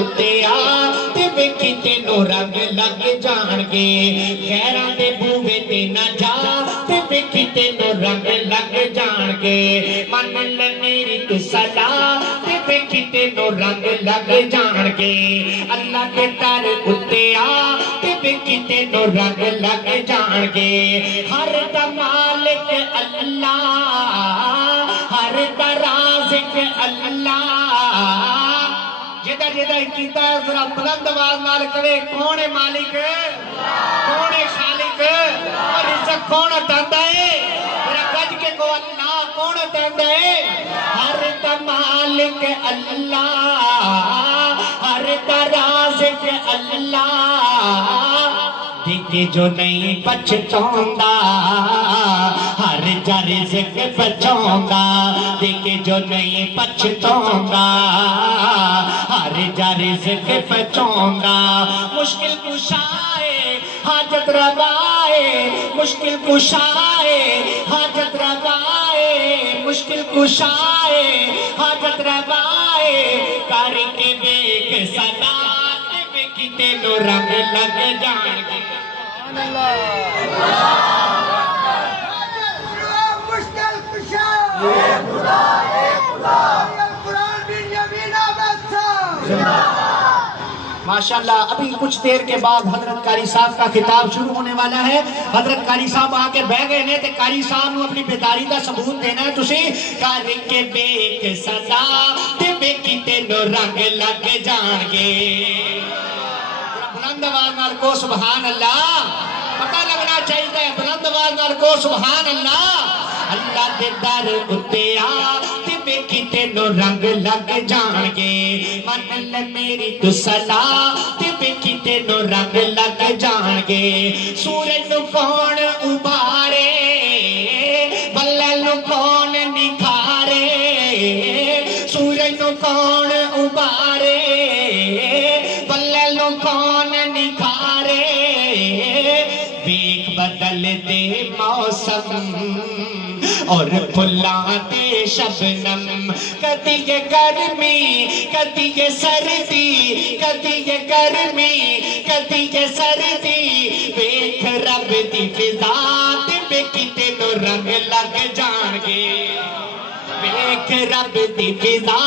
उत्ते आ ते वेखी तेनों रंग लग जाणगे गैरां दे बूहे ते ना जा ते वेखी तेनों रंग लग जाणगे मन ले मेरी तू सलाह ते वेखी तेनों रंग लग जाणगे अल्लाह के दर उत्ते आ ते वेखी तेनों रंग लग जाणगे हर दा मालिक अल्लाह हर दा राज़िक अल्लाह जिदा जिदा कीता जरा बुलंद आवाज नाल कहे कौन है मालिक कौन है खालिक और रिज़्क़ कौन अटांदा है जरा गज के को अल्लाह कौन अटांदा है हर दा मालिक अल्लाह हर दा राज़िक अल्लाह देखे जो नहीं पछताऊंगा हर जा रिज़्क़ बचाऊंगा देखे जो नहीं पछताऊंगा हर जा रिज़्क़ बचाऊंगा मुश्किल कुशाए हाजत रवाए मुश्किल कुशाए हाजत रवाए मुश्किल कुशाए हाजत रवाए करके बेक सदा बेकी तेनों रंग लग जाणगे मुश्किल कुशा खुदा कुरान बिन यमीना बच्चा माशाल्लाह अभी कुछ देर के बाद हजरत कारी साहब का खिताब शुरू होने वाला है हजरत कारी साहब आके बह गए ने ते कारी साहब ਨੂੰ अपनी बेदारी ਦਾ सबूत देना है तुसी करके बेक सदा ते बेकी तेनों रंग लग जाणगे बुलंद आवाज नाल को सुभान अल्लाह पता लगना चाहिए बुलंद आवाज नाल को सुभान अल्लाह अल्लाह दे दर उत्ते आ ते वेखी तेनों रंग लग जाणगे मन ले मेरी तू सलाह ते वेखी तेनों रंग लग जाणगे सूरज नू कौन उबारे बल्ले नू कौन निखारे सूरज नू कौन उबारे बल्ले नू कौन निखारे वेख बदल दे मौसम और फुल्लां ते शबनम कदी ये गर्मी कदी ये सर्दी कदी ये गर्मी कदी ये सर्दी वेख रब दी फिजा ते वेखी तेनों रंग लग जाणगे वेख रब दी फिजा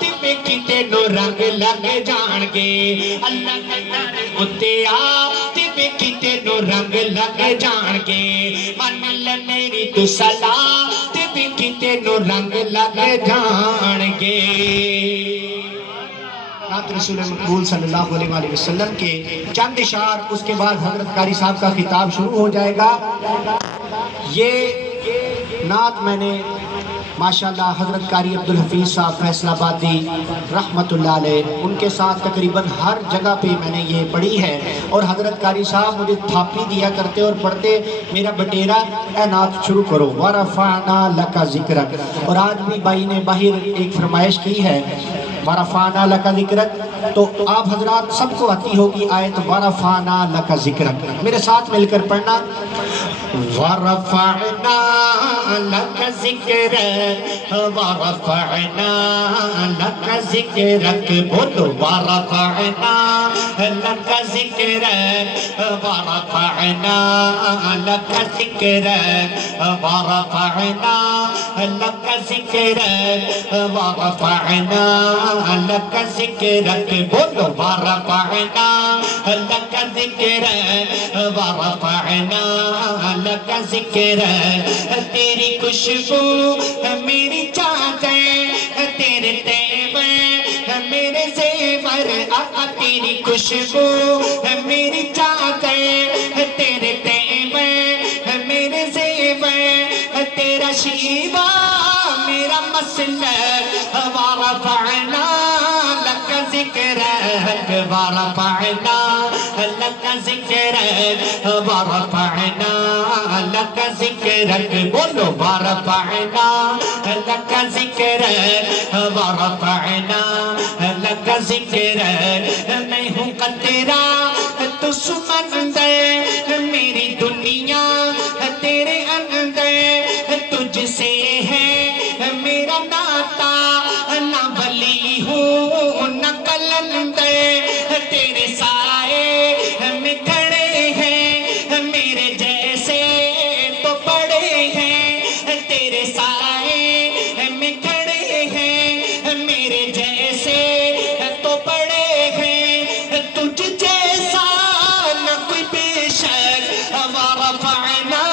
ते वेखी तेनों रंग लग जाणगे अल्लाह के दर उत्ते आ ते वेखी तेनों रंग लग जाणगे मन ले मेरी तू सलाह ते वेखी तेनों रंग लग जाणगे नात रसूल मकबूल सल्लल्लाहु अलैहि वसल्लम के चंद इशार उसके बाद हजरत कारी साहब का खिताब शुरू हो जाएगा ये नात मैंने माशाल्लाह हजरत कारी अब्दुल हफीज साहब फैसलाबादी रहमतुल्लाह अलैह उनके साथ तकरीबन हर जगह पे मैंने ये पढ़ी है और हजरत कारी साहब मुझे थापी दिया करते और पढ़ते मेरा बटेरा ए नात शुरू करो वरफ़अना लका ज़िक्रक और आज भी भाई ने बाहर एक फरमाइश की है वरफ़अना लका ज़िक्रक तो आप हजरात सबको आती होगी आयत वरफ़अना लका ज़िक्रक मेरे साथ मिलकर पढ़ना वरफ़अना लका ज़िक्रक वरफ़अना लका ज़िक्रक बोलो वरफ़अना लका ज़िक्रक वरफ़अना लका ज़िक्रक वरफ़अना लका ज़िक्रक वरफ़अना लका ज़िक्रक बोलो वरफ़अना लका ज़िक्रक वरफ़अना लका ज़िक्रक तेरी खुशबू मेरी चादर तेरे तेवर मेरे ज़ेवर आका तेरी खुशबू मेरी चादर तेरे तेवर मेरे ज़ेवर तेरा शीवा मेरा मसलक वरफ़अना लका ज़िक्रक वरफ़अना लका ज़िक्रक वरफ़अना लका ज़िक्रक बोलो वरफ़अना लका ज़िक्रक वरफ़अना लका ज़िक्रक मैं हूँ कतरा तू समंदर मेरी दुनिया तेरे अंदर तुझसे है मेरा नाता ना वली हूँ ना کلندر تیرے سائے میں کھڑے ہیں میرے جیسے تو بڑے ہیں تیرے سائے میں کھڑے ہیں میرے جیسے تو بڑے ہیں تجھ جیسا نہ کوئی بے شک ورفعنا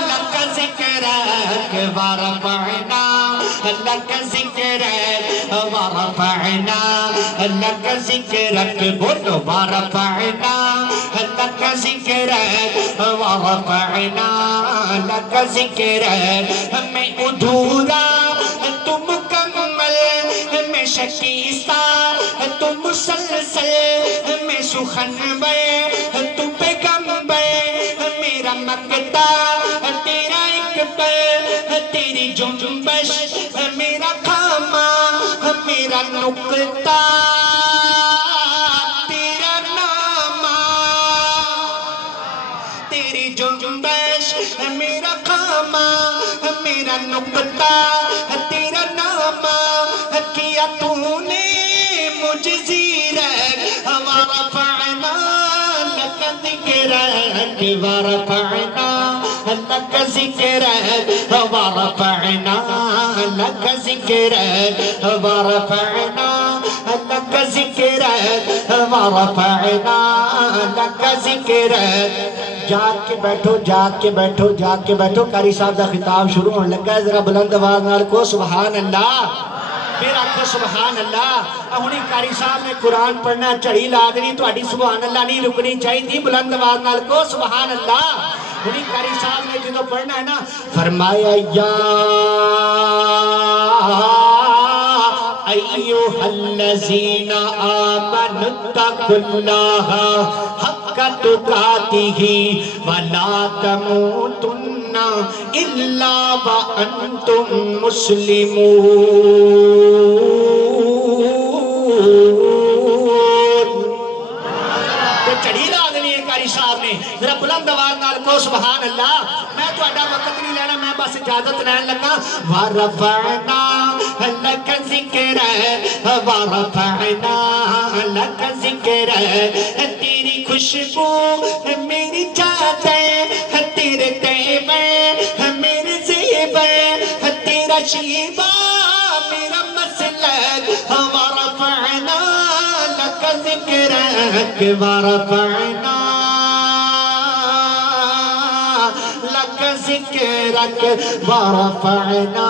لک ذکرک ورفعنا لک ذکرک ورفعنا لک ذکرک بولو ورفعنا لک ذکرک ورفعنا لک ذکرک میں ادھورا تم مکمل میں شکیستہ تم مسلسل میں سخنور تم پیغمبر میرا مقتا تیرا اکبر تیری جنبش میرا خامہ میرا نقطہ تیرا نامہ تیری جنبش میرا خامہ میرا نقطہ تیرا نامہ کیا تو نے مجھے زیرک ورفعنا لک ذکرک ورفعنا لک ذکرک ورفعنا لک ذکرک ورفعنا لک ذکرک ورفعنا لک ذکرک جاگ کے بیٹھو جاگ کے بیٹھو جاگ کے بیٹھو قاری صاحب دا خطاب شروع ہونے لگا ہے ذرا بلند آواز نال کو سبحان اللہ پھر آکھو سبحان اللہ ہونی قاری صاحب نے قرآن پڑھنا چڑھی لا دینی تو اڈی سبحان اللہ نہیں رکنی چاہی تھی بلند آواز نال کو سبحان اللہ ہونی قاری صاحب نے جدو پڑھنا ہے نا فرمایا یا ایوہ الذین آمنوا اتقوا اللہ حق تقاتہ ولا تموتن الا وانتم مسلمون تو چڑھی لا دنی ہے قاری صاحب نے ذرا بلند آواز نال کو سبحان اللہ میں تو اڈا وقت نہیں لینا میں بس اجازت لین لگا ورفعنا لک ذکرک ورفعنا لک ذکرک تیری خوشبو میری چادر تیرے تیور میرے زیور تیرا شیبہ میرا مسلک ورفعنا لک ذکرک ورفعنا لک ذکرک ورفعنا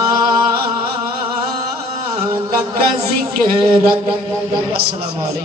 لک ذکرک السلام علیکم